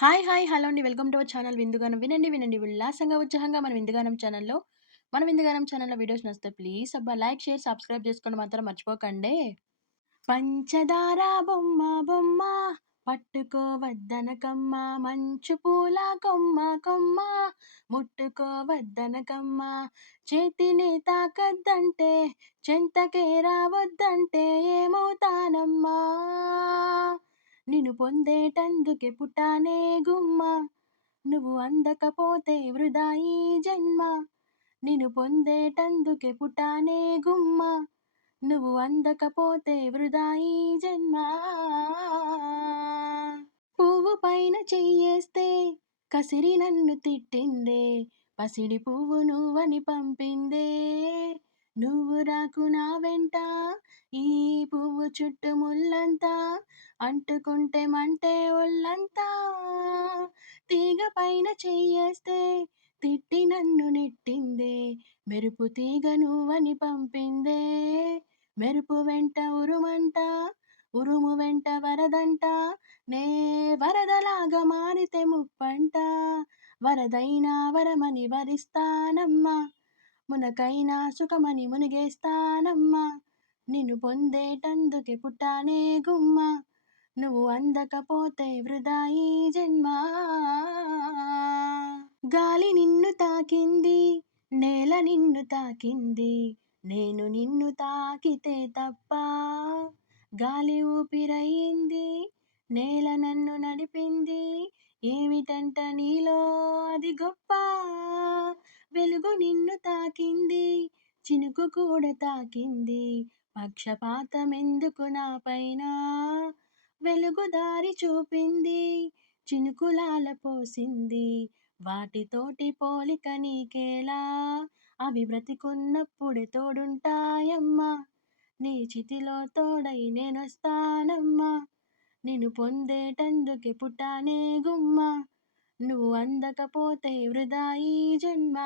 Hi. Hello అండి. Welcome to our channel Vindugaanam. వినండి ఉల్లాసంగా, ఉత్సాహంగా మన విందుగానం ఛానల్‌లో వీడియోస్ నచ్చితే ప్లీజ్ అబ్బా! లైక్, షేర్, సబ్స్క్రైబ్ చేసుకోవడం మాత్రం మర్చిపోకండి. పంచదార బొమ్మ బొమ్మ పట్టుకోవద్దనకమ్మ మంచు పూల కొమ్మ ముట్టుకోవద్దనకమ్మ చేతిని తాకద్దంటే చెంతకే రావద్దంటే ఏమవుతానమ్మా నిన్ను పొందేటందుకే పుట్టానే గుమ్మ నువ్వు అందకపోతే వృధా ఈ జన్మ నిన్ను పొందేటందుకే పుట్టానే గుమ్మ నువ్వు అందకపోతే వృధా ఈ జన్మ పువ్వు పైన చెయ్యేస్తే కసిరి నన్ను తిట్టిందే పసిడి పువ్వు నువ్వని పంపిందే నువ్వు రాకు నా వెంట ఈ పువ్వు చుట్టూ ముల్లంతా అంటుకుంటే మంటే ఒళ్ళంతా తీగ పైన చెయ్యేస్తే తిట్టి నన్ను నెట్టిందే మెరుపు తీగ నువ్వని పంపిందే మెరుపు వెంట ఉరుమంట ఉరుము వెంట వరదంట నే వరదలాగా మారితే ముప్పంట వరదైనా వరమని వరిస్తానమ్మా మునకైనా సుఖమని మునిగేస్తానమ్మా నిన్ను పొందేటందుకే పుట్టానే గుమ్మ నువ్వు అందకపోతే వృధా ఈ జన్మ గాలి నిన్ను తాకింది నేల నిన్ను తాకింది నేను నిన్ను తాకితే తప్ప గాలి ఊపిరయింది నేల నన్ను నడిపింది ఏమిటంట నీలో అది గొప్ప వెలుగు నిన్ను తాకింది చినుకు కూడా తాకింది పక్షపాతం ఎందుకు నా పైన వెలుగు దారి చూపింది చినుకులాల పోసింది వాటితోటి పోలిక నీకేలా అవి బ్రతికున్నప్పుడే తోడుంటాయమ్మా నీ చితిలో తోడై నేనొస్తానమ్మా నిన్ను పొందేటందుకే పుట్టానే గుమ్మ నువ్వు అందకపోతే వృధా ఈ జన్మ